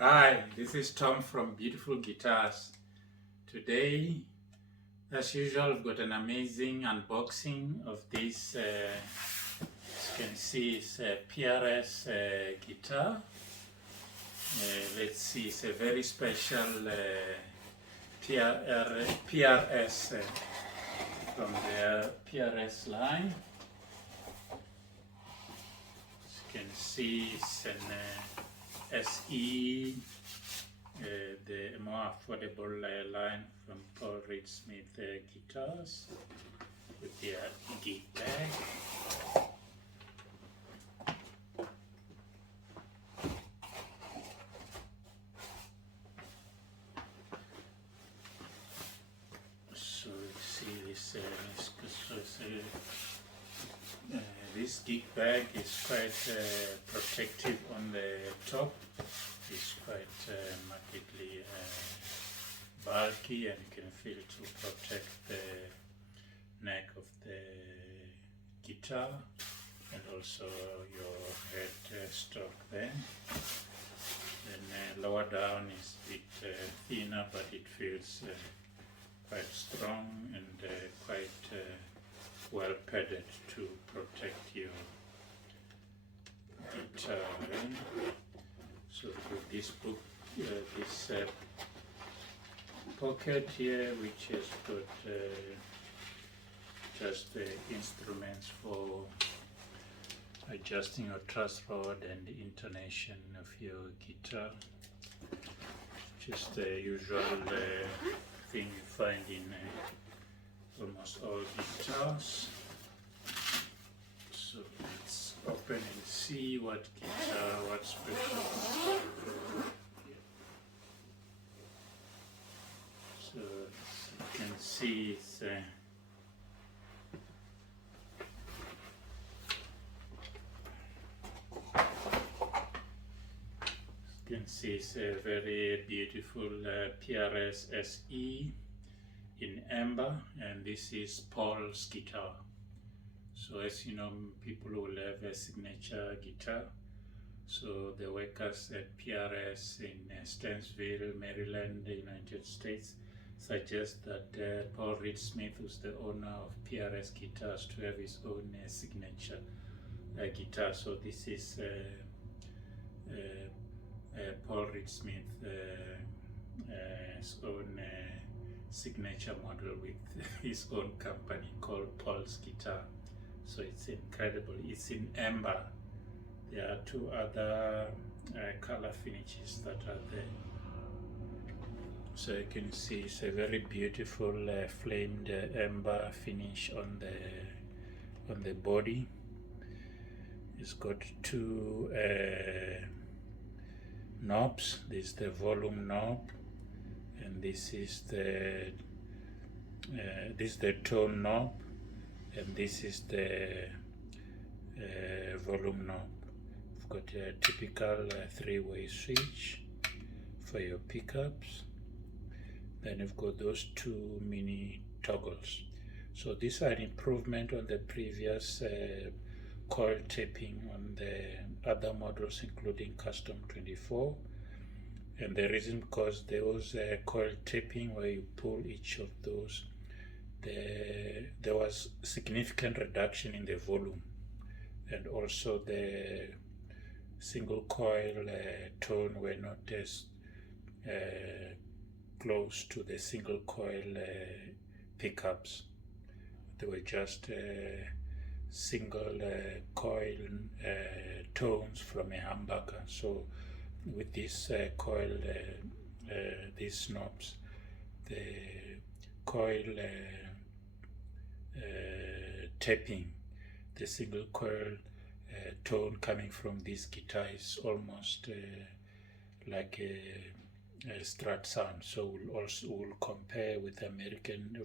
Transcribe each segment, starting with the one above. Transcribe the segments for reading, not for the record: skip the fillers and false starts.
Hi, this is Tom from Beautiful Guitars. Today, as usual, we've got an amazing unboxing of this, as you can see, it's a PRS guitar. Let's see, it's a very special PRS from their PRS line. As you can see, it's an SE, the more affordable line from Paul Reed Smith guitars with their gig bag. So let's see this. This gig bag is quite protective on the top. It's quite markedly bulky, and you can feel to protect the neck of the guitar and also your head stock there. Then lower down is a bit thinner, but it feels quite strong and quite well padded to protect your guitar. So with this book, this pocket here, which has got just the instruments for adjusting your truss rod and the intonation of your guitar. Just the usual thing you find in almost all guitars. So let's open and see what guitar, what special. So you can see it's it's a very beautiful PRS SE in amber, and this is Paul's guitar. So as you know, people will have a signature guitar. So the workers at PRS in Stansville, Maryland, the United States, suggest that Paul Reed Smith, who's the owner of PRS guitars, to have his own signature guitar. So this is Paul Reed Smith's own signature model with his own company called Paul's Guitar. So it's incredible. It's in amber. There are two other color finishes that are there. So you can see it's a very beautiful flamed amber finish on the body. It's got two knobs. This is the volume knob, and this is the tone knob, and this is the volume knob. We've got a typical three-way switch for your pickups. Then you've got those two mini toggles. So these are an improvement on the previous coil taping on the other models, including Custom 24. And the reason, because there was a coil taping where you pull each of those, there was significant reduction in the volume, and also the single coil tone were not as close to the single coil pickups. They were just single coil tones from a humbucker. So with this coil, these knobs, the coil tapping, the single coil tone coming from this guitar is almost like a Strat sound. So we'll compare with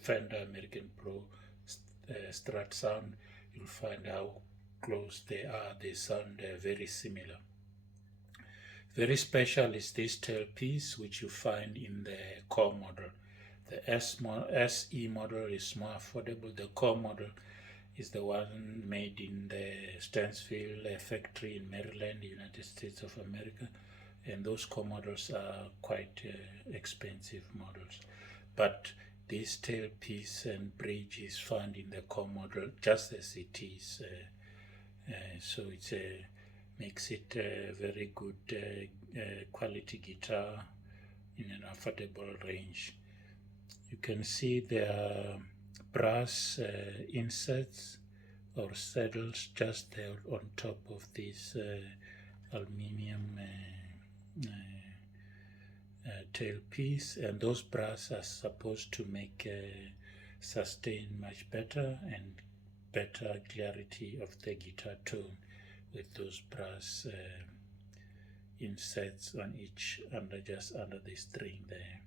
Fender American Pro Strat sound. You'll find how close they are. They sound very similar. Very special is this tailpiece, which you find in the core model. The SE model is more affordable. The core model is the one made in the Stansville factory in Maryland, United States of America. and those core models are quite expensive models. But this tailpiece and bridge is found in the core model just as it is. So it makes it a very good quality guitar in an affordable range. You can see there are brass inserts or saddles just there on top of this aluminium tailpiece, and those brass are supposed to make sustain much better and better clarity of the guitar tone with those brass insets on each just under the string there.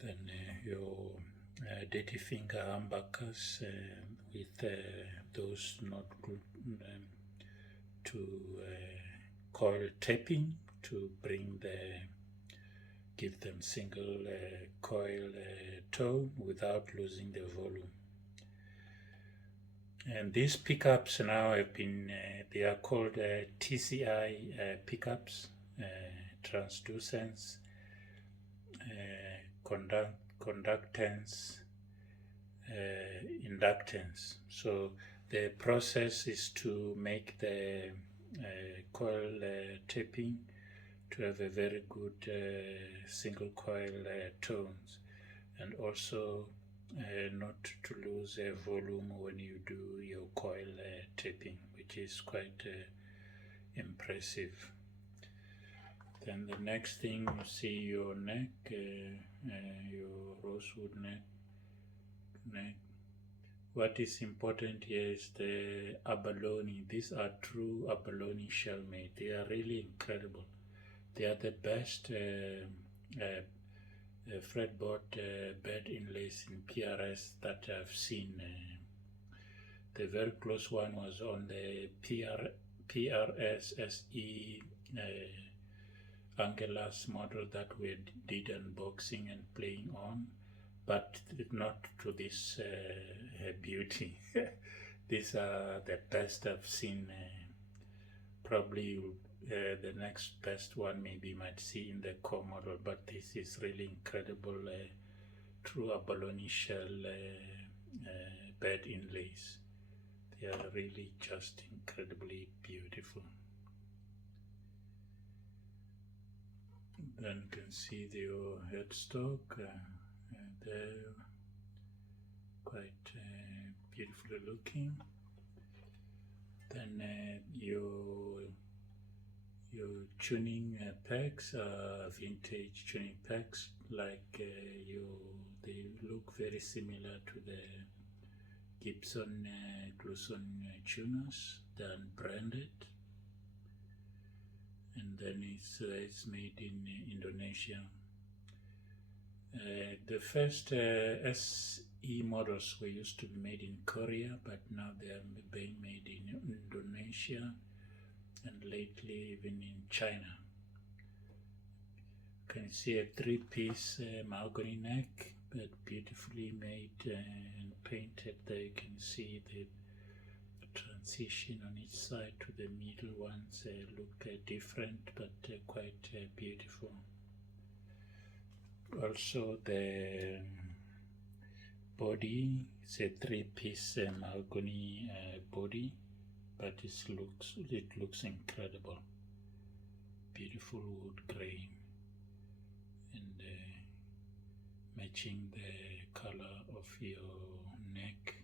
Then your dirty finger humbuckers with those not good to coil tapping to give them single coil tone without losing the volume. And these pickups now have been, they are called TCI pickups, transducence, conductance, inductance. So the process is to make the coil tapping to have a very good single coil tones, and also not to lose volume when you do your coil tapping, which is quite impressive. Then the next thing, you see your neck, your rosewood neck. What is important here is the abalone. These are true abalone shell made. They are really incredible. They are the best fretboard bed inlays in PRS that I've seen. The very close one was on the PRS SE Angelas model that we did unboxing and playing on, but not to this beauty. These are the best I've seen. Probably the next best one maybe might see in the core model, but this is really incredible true abalone shell bed inlays. They are really just incredibly beautiful. Then you can see your headstock there, quite beautifully looking. Then your tuning pegs are vintage tuning pegs, like they look very similar to the Gibson Gluson tuners, they're unbranded, and then it's made in Indonesia. The first SE models were used to be made in Korea, but now they are being made in Indonesia and lately even in China. You can see a three-piece mahogany neck, but beautifully made and painted. There you can see the transition on each side to the middle ones look different, but quite beautiful. Also the body, it's a three-piece mahogany body, but it looks incredible. Beautiful wood grain and matching the color of your neck.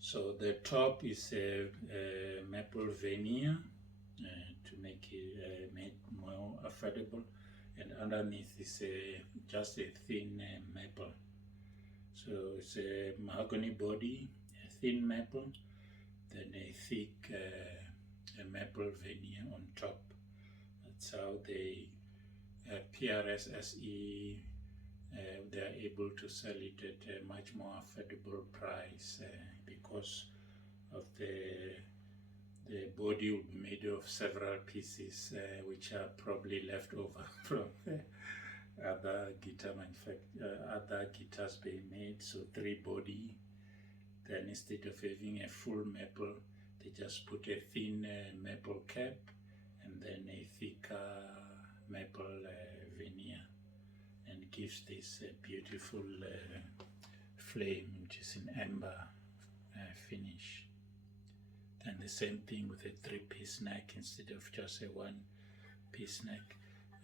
So the top is a maple veneer to make it made more affordable, and underneath is just a thin maple. So it's a mahogany body, a thin maple, then a thick maple veneer on top. That's how the PRS SE they are able to sell it at a much more affordable price because of the body will be made of several pieces which are probably left over from other other guitars being made. So 3-body. Then instead of having a full maple, they just put a thin maple cap and then a thicker maple veneer, and gives this beautiful flame, which is in amber finish. And the same thing with a 3-piece neck instead of just a 1-piece neck.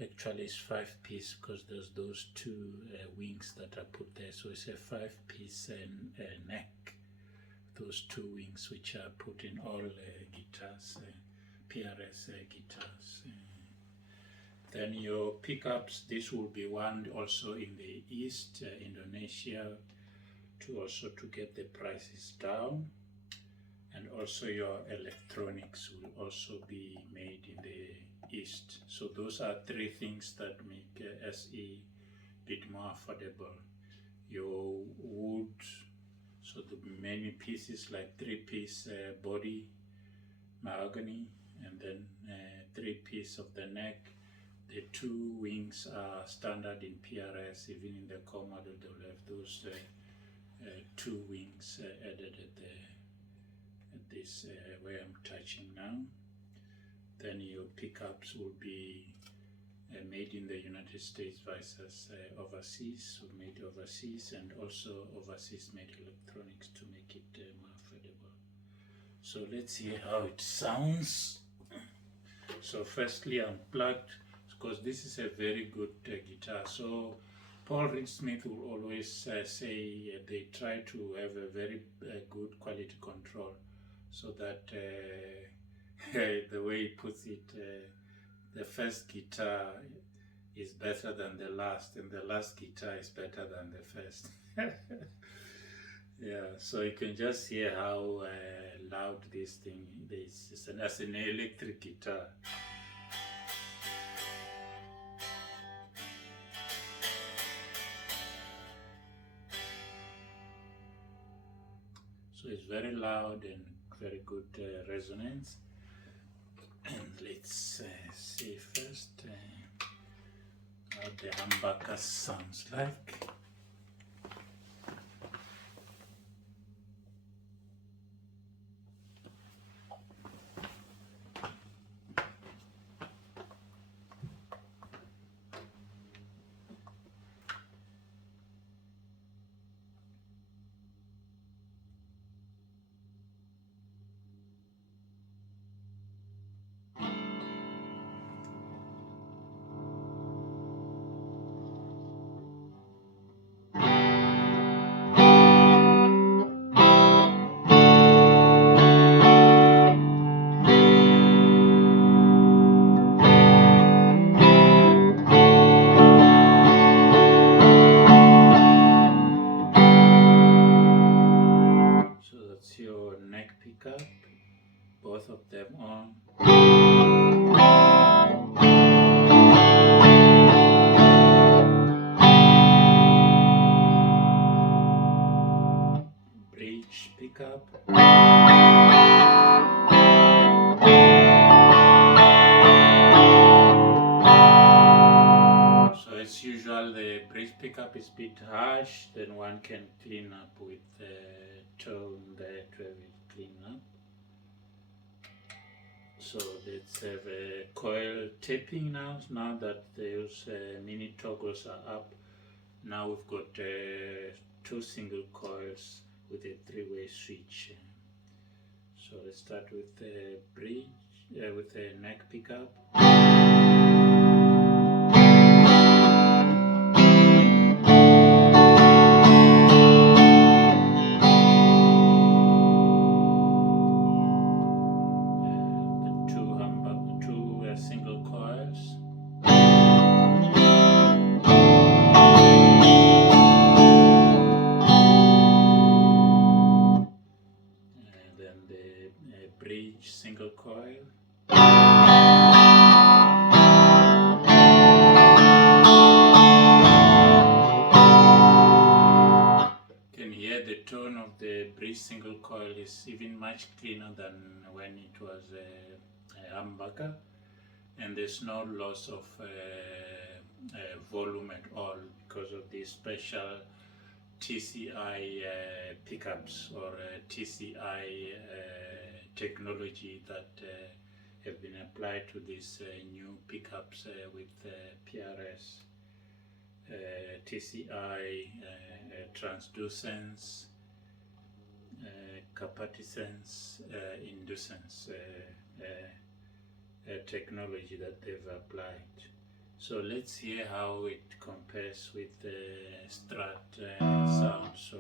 Actually it's 5-piece because there's those 2 wings that are put there, so it's a 5-piece neck. Those 2 wings which are put in all guitars, PRS guitars. Then your pickups, this will be one also in the East, Indonesia, to get the prices down. And also your electronics will also be made in the East. So those are 3 things that make SE a bit more affordable. Your wood, so the many pieces like 3-piece body, mahogany, and then 3-piece of the neck. The 2 wings are standard in PRS. Even in the Commodore they'll have those 2 wings added at this where I'm touching now. Then your pickups will be made in the United States versus overseas, so made overseas, and also overseas made electronics to make it more affordable. So let's see how it sounds. So firstly unplugged, because this is a very good guitar. So Paul Reed Smith will always say they try to have a very good quality control, so that the way he puts it, the first guitar is better than the last, and the last guitar is better than the first. Yeah, so you can just hear how loud this thing is. It's an electric guitar. So it's very loud and very good resonance. And let's see first how the humbucker sounds like. Your neck pickup, both of them on. Bridge pickup. So as usual, the bridge pickup is a bit harsh, then one can clean up with tone there to have it clean up. So let's have a coil taping now. Now that those mini toggles are up, now we've got 2 single coils with a 3-way switch. So let's start with the bridge, with the neck pickup. Single coils. And then the bridge single coil. You can hear the tone of the bridge single coil is even much cleaner than when it was a humbucker. And there's no loss of volume at all because of these special TCI pickups or TCI technology that have been applied to these new pickups with PRS. TCI transducence, capacitance, inducence technology that they've applied. So let's hear how it compares with the Strat sound. So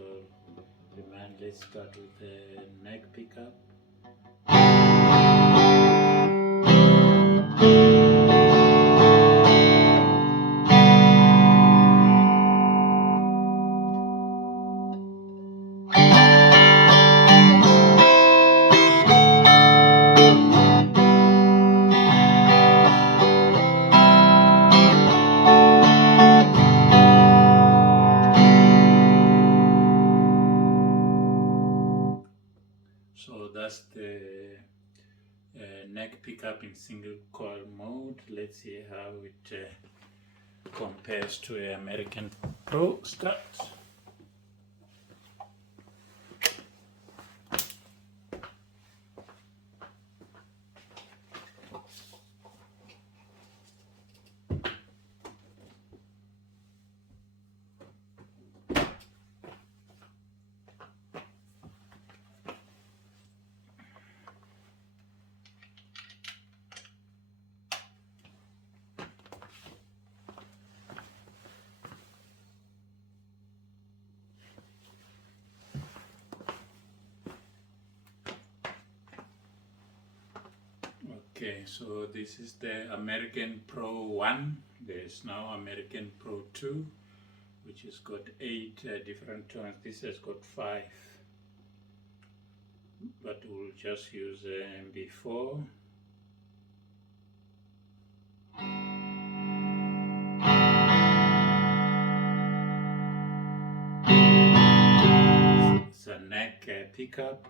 let's start with the neck pickup. So that's the neck pickup in single coil mode. Let's see how it compares to an American Pro Strat. Okay, so this is the American Pro 1. There's now American Pro 2, which has got 8 different tones. This has got 5, but we'll just use MB4. It's a neck pickup.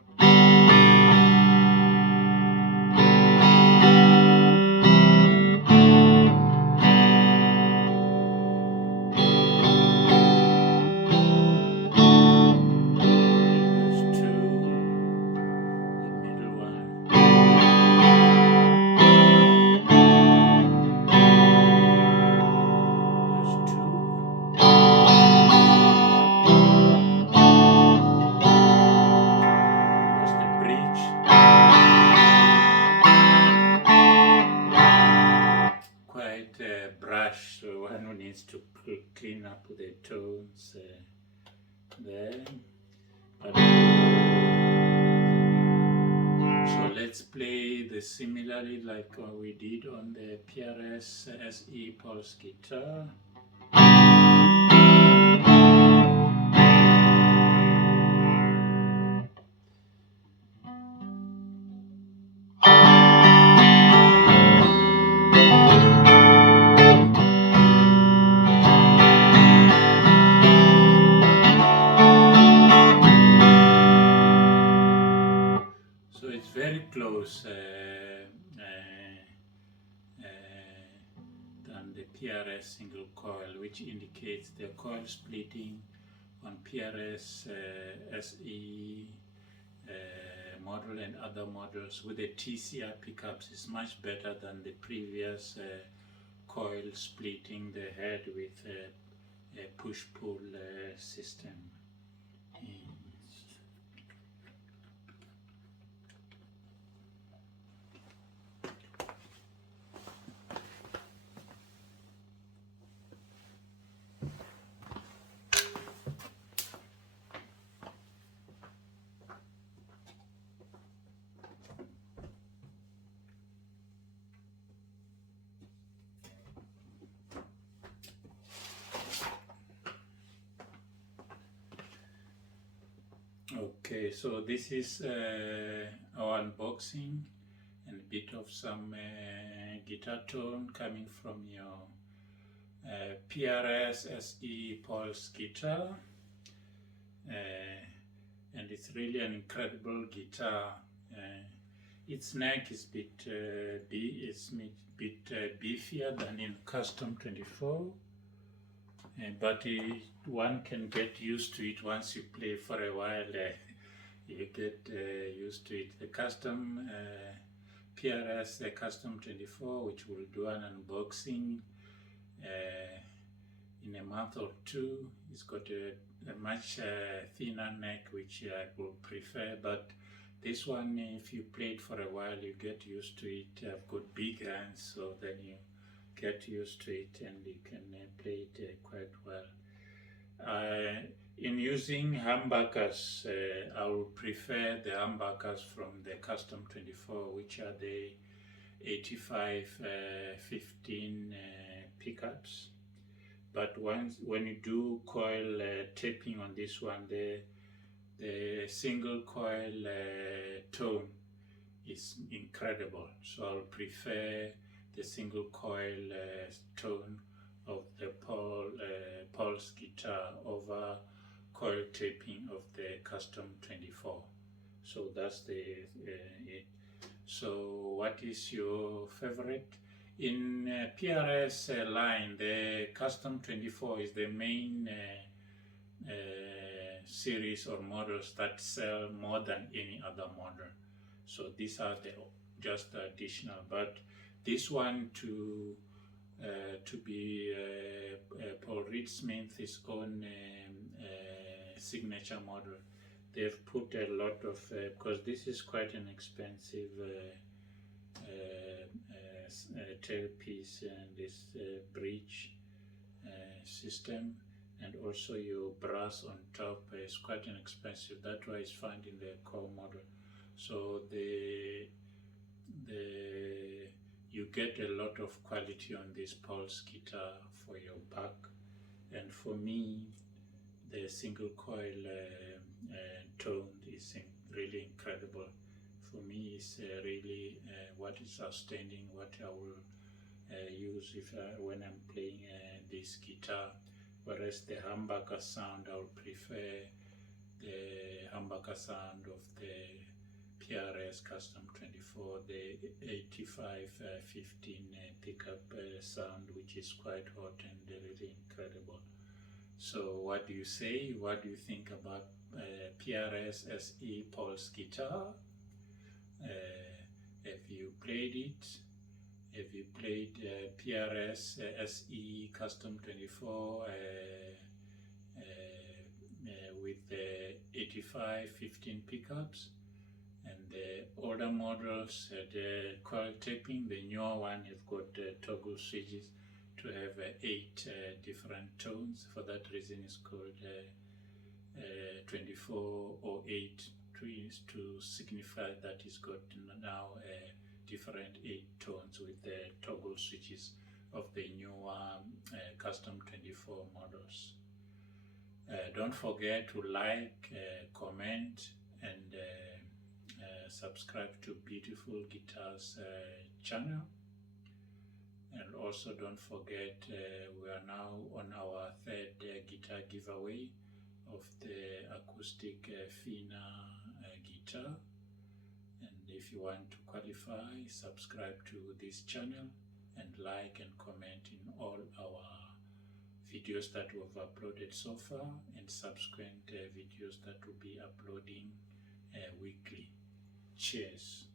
Brush, so one needs to clean up the tones there. So let's play the similarly like we did on the PRS SE Pulse guitar. So it's very close than the PRS single coil, which indicates the coil splitting on PRS SE model and other models with the TCI pickups is much better than the previous coil splitting they had with a push-pull system. Okay, so this is our unboxing and a bit of some guitar tone coming from your PRS SE Pulse guitar, and it's really an incredible guitar. Its neck is bit beefier than in Custom 24, but one can get used to it once you play for a while. You get used to it. The Custom PRS, the Custom 24, which will do an unboxing in a month or two. It's got a much thinner neck, which I would prefer, but this one, if you play it for a while, you get used to it. I've got big hands, so then you get used to it and you can play it quite well. In using humbuckers, I would prefer the humbuckers from the Custom 24, which are the 85-15 pickups. But when you do coil taping on this one, the single coil tone is incredible. So I'll prefer the single coil tone of the Pulse guitar over coil taping of the Custom 24. So that's the it. So what is your favorite? In PRS line, the Custom 24 is the main series or models that sell more than any other model. So these are the just additional, but this one to be Paul Reed Smith's own signature model. They've put a lot of because this is quite an expensive tailpiece and this bridge system, and also your brass on top is quite an expensive. That's why it's found in the core model. So you get a lot of quality on this Pulse guitar for your back, and for me the single coil tone is really incredible. For me, it's really what is outstanding, what I will use when I'm playing this guitar. Whereas the humbucker sound, I would prefer the humbucker sound of the PRS Custom 24, the 85-15 pickup sound, which is quite hot and really incredible. So what do you say? What do you think about PRS SE Pulse guitar? Have you played it? Have you played PRS SE Custom 24 with the 85-15 pickups? And the older models, the coil taping, the newer one have got toggle switches to have 8 different tones. For that reason it's called 24 or 8 to signify that it's got now different 8 tones with the toggle switches of the newer Custom 24 models. Don't forget to like, comment, and subscribe to Beautiful Guitars channel. And also don't forget we are now on our 3rd guitar giveaway of the acoustic Fina guitar. And if you want to qualify, subscribe to this channel and like and comment in all our videos that we've uploaded so far, and subsequent videos that will be uploading weekly. Cheers.